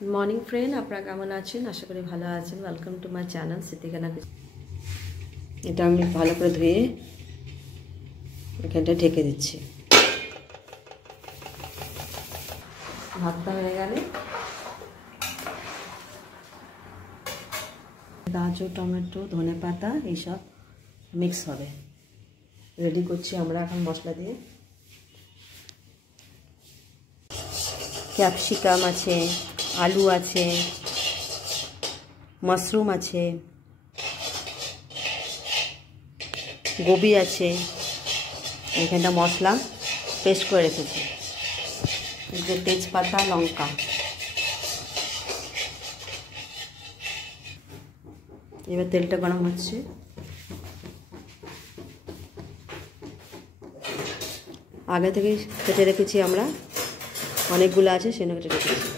Morning friend, আপনারা কেমন আছেন? আশা করি ভালো আছেন। Welcome to my channel Siddikana. এটা আমি ভালো করে ধুয়ে এখানটা ঢেকে দিচ্ছি। ভাতটা হয়ে গেলে গাজর, টমেটো, ধনে পাতা এইসব মিক্স হবে। রেডি করছি আমরা এখন মশলা দিয়ে। ক্যাপসিকাম আছে, আলু আছে, মাশরুম আছে, গোবি আছে। এখানটা মশলা পেস্ট করে রেখেছি। যে তেজপাতা, লঙ্কা। এবার তেলটা গরম হচ্ছে। আগে থেকে কেটে রেখেছি আমরা, অনেকগুলো আছে সেগুলো কেটে রেখেছি।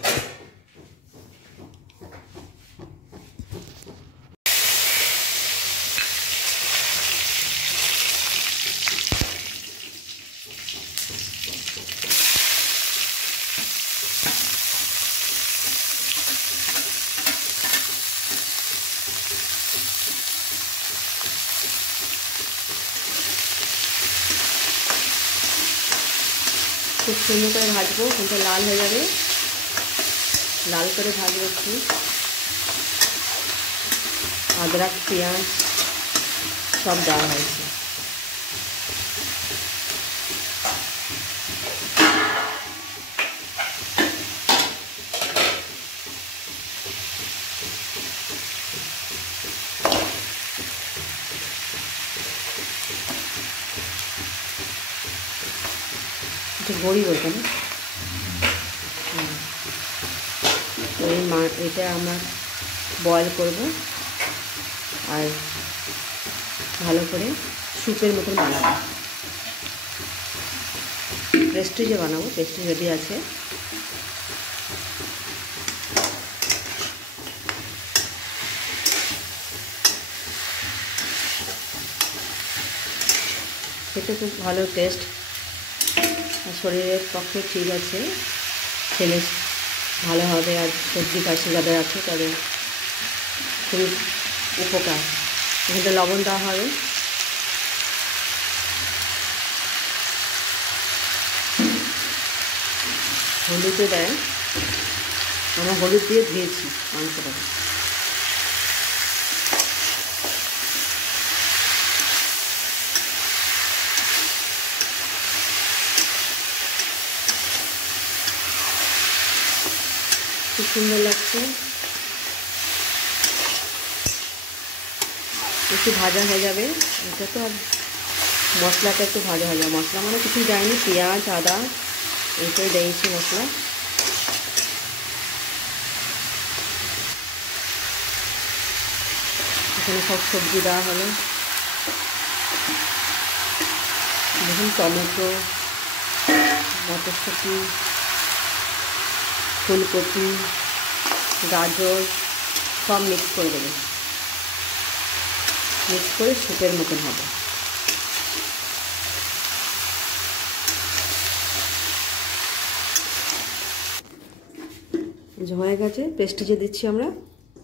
খুব সুন্দর করে ভাজবো, কিন্তু লাল হয়ে যাবে। লাল করে ভাজবো একটু। আদরক, পেঁয়াজ সব দেওয়া হয়েছে। একটু বড়ি বলতে না, এটা আমরা বয়েল করব আর ভালো করে স্যুপের মতন বানাবো। প্রেস্টিজে বানাবো। প্রেস্টিজ রেডি আছে। খেতে খুব ভালো টেস্ট, আর শরীরের পক্ষে ঠিক আছে, খেলে ভালো হবে। আর সর্দি কাশি যাদের আছে তাদের খুবই উপকার। এখানে লবণ দেওয়া হবে। হলুদও দেয়। আমরা হলুদ দিয়ে ধুয়েছি মাংসটাকে। খুব সুন্দর লাগছে। একটু ভাজা হয়ে যাবে এটা তো। আর মশলাটা একটু ভাজা হয়ে যাবে। মশলা মানে কিছু দেয়নি, পেঁয়াজ, আদা এইটাই দিয়েছি মশলা। এখানে সব সবজি দেওয়া হলো। দেখুন, টমেটো, মটরশুঁটি, ফুলকপি, গাজর সব মিক্স করে দেবে। মিক্স করে স্যুপের মতন হবে। হয়ে গেছে। প্রেস্টিজে দিচ্ছি আমরা।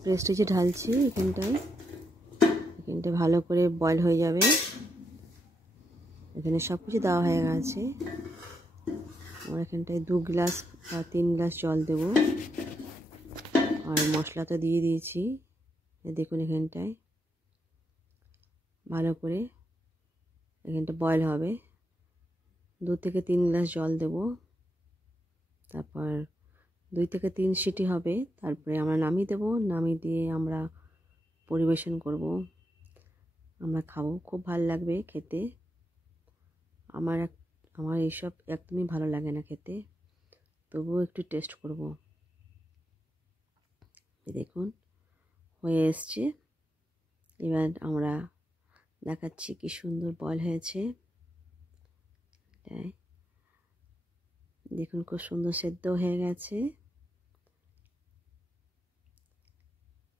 প্রেস্টিজে ঢালছি। এখানটায় ভালো করে বয়েল হয়ে যাবে। এখানে সব কিছু দেওয়া হয়ে গেছে। আমরা এখানটায় 2 গ্লাস বা 3 গ্লাস জল দেব। আর মশলা তো দিয়ে দিয়েছি। দেখুন, এখানটায় ভালো করে এখানটা বয়েল হবে। 2 থেকে 3 গ্লাস জল দেব। তারপর 2 থেকে 3 সিটি হবে। তারপরে আমরা নামিয়ে দেব। নামিয়ে দিয়ে আমরা পরিবেশন করব। আমরা খাবো, খুব ভালো লাগবে খেতে। আমার এইসব একদমই ভালো লাগে না খেতে, তবুও একটু টেস্ট করব। দেখুন, হয়ে এসছে। এবার আমরা দেখাচ্ছি কি সুন্দর বয়েল হয়েছে। দেখুন, খুব সুন্দর সেদ্ধ হয়ে গেছে।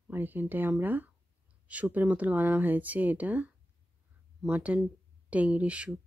আর এখানটায় আমরা স্যুপের মতন বানানো হয়েছে। এটা মাটন টেংরি স্যুপ।